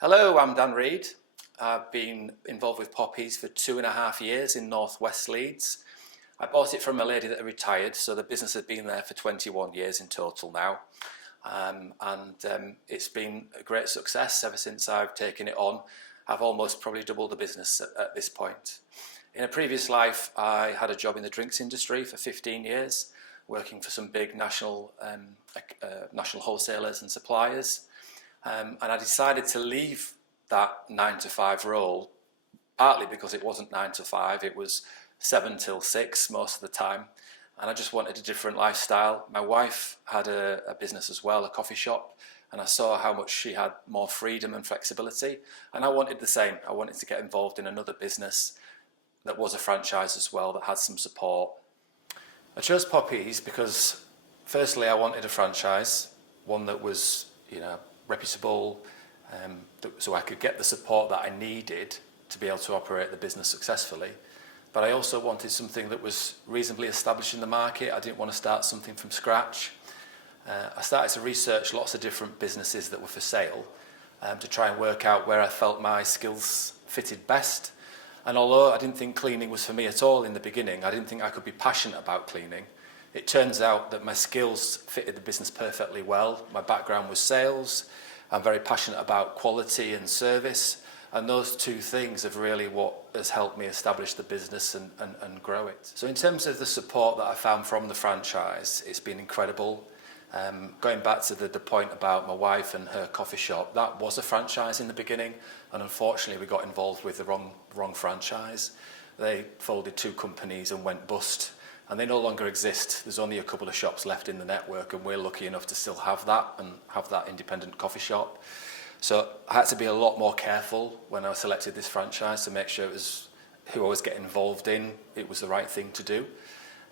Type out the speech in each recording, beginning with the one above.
Hello, I'm Dan Reid. I've been involved with Poppies for 2.5 years in North West Leeds. I bought it from a lady that had retired, so the business has been there for 21 years in total now. It's been a great success ever since I've taken it on. I've almost probably doubled the business at this point. In a previous life, I had a job in the drinks industry for 15 years, working for some big national wholesalers and suppliers. And I decided to leave that 9 to 5 role, partly because it wasn't 9 to 5, it was 7 till 6 most of the time. And I just wanted a different lifestyle. My wife had a business as well, a coffee shop, and I saw how much she had more freedom and flexibility. And I wanted the same. I wanted to get involved in another business that was a franchise as well, that had some support. I chose Poppies because, firstly, I wanted a franchise, one that was, reputable, so I could get the support that I needed to be able to operate the business successfully. But I also wanted something that was reasonably established in the market. I didn't want to start something from scratch. I started to research lots of different businesses that were for sale to try and work out where I felt my skills fitted best. And although I didn't think cleaning was for me at all in the beginning, I didn't think I could be passionate about cleaning. It turns out that my skills fitted the business perfectly well. My background was sales. I'm very passionate about quality and service. And those two things have really what has helped me establish the business and grow it. So in terms of the support that I found from the franchise, it's been incredible. Going back to the point about my wife and her coffee shop, that was a franchise in the beginning. And unfortunately, we got involved with the wrong franchise. They folded 2 companies and went bust. And they no longer exist. There's only a couple of shops left in the network, and we're lucky enough to still have that and have that independent coffee shop. So I had to be a lot more careful when I selected this franchise to make sure it was who I was getting involved in, it was the right thing to do.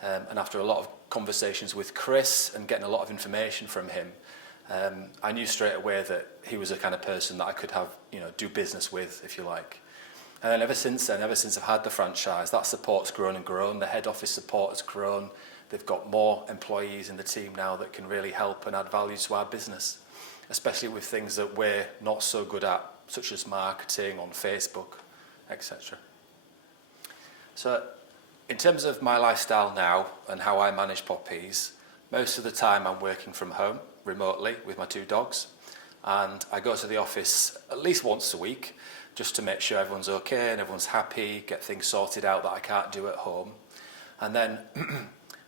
And after a lot of conversations with Chris and getting a lot of information from him, I knew straight away that he was the kind of person that I could have, do business with, if you like. And then ever since I've had the franchise, that support's grown and grown. The head office support has grown. They've got more employees in the team now that can really help and add value to our business, especially with things that we're not so good at, such as marketing on Facebook, etc. So in terms of my lifestyle now and how I manage Poppies, most of the time I'm working from home remotely with my 2 dogs. And I go to the office at least once a week just to make sure everyone's okay and everyone's happy, get things sorted out that I can't do at home. And then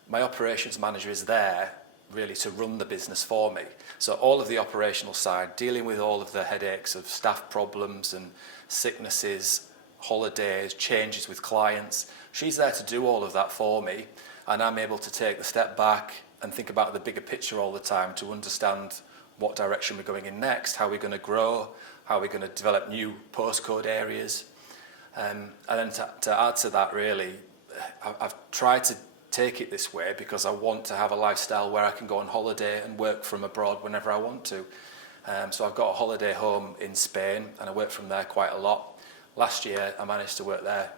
my operations manager is there really to run the business for me. So all of the operational side, dealing with all of the headaches of staff problems and sicknesses, holidays, changes with clients, she's there to do all of that for me. And I'm able to take the step back and think about the bigger picture all the time to understand what direction we're going in next, how we're going to grow, how we're going to develop new postcode areas. And then to add to that, really, I've tried to take it this way because I want to have a lifestyle where I can go on holiday and work from abroad whenever I want to. So I've got a holiday home in Spain and I work from there quite a lot. Last year I managed to work there,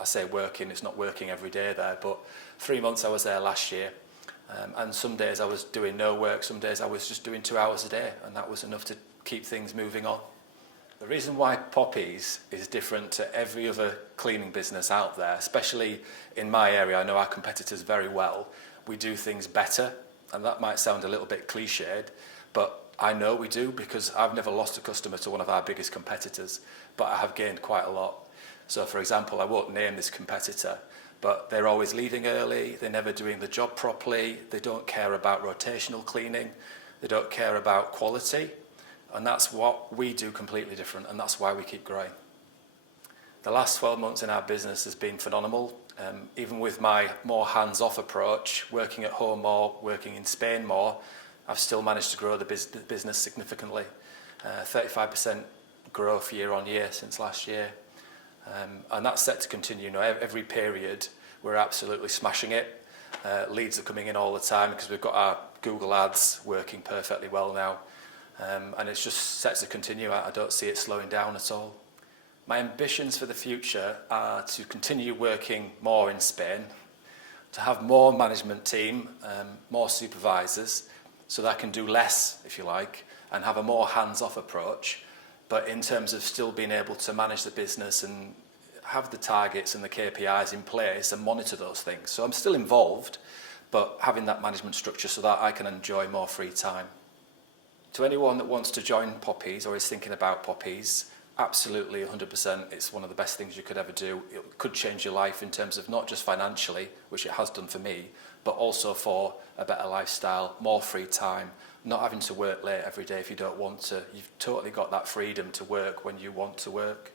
I say working, it's not working every day there, but 3 months I was there last year. And some days I was doing no work, some days I was just doing 2 hours a day, and that was enough to keep things moving on. The reason why Poppies is different to every other cleaning business out there, especially in my area, I know our competitors very well, we do things better, and that might sound a little bit cliched, but I know we do because I've never lost a customer to one of our biggest competitors, but I have gained quite a lot. So for example, I won't name this competitor, but they're always leaving early, they're never doing the job properly, they don't care about rotational cleaning, they don't care about quality, and that's what we do completely different, and that's why we keep growing. The last 12 months in our business has been phenomenal. Even with my more hands-off approach, working at home more, working in Spain more, I've still managed to grow the business significantly. 35% growth year on year since last year. And that's set to continue. Every period we're absolutely smashing it. Leads are coming in all the time because we've got our Google ads working perfectly well now. And it's just set to continue. I don't see it slowing down at all. My ambitions for the future are to continue working more in Spain, to have more management team, more supervisors, so that I can do less, if you like, and have a more hands-off approach, But in terms of still being able to manage the business and have the targets and the KPIs in place and monitor those things. So I'm still involved, but having that management structure so that I can enjoy more free time. To anyone that wants to join Poppies or is thinking about Poppies, absolutely 100%, it's one of the best things you could ever do. It could change your life in terms of not just financially, which it has done for me, but also for a better lifestyle, more free time, not having to work late every day if you don't want to. You've totally got that freedom to work when you want to work.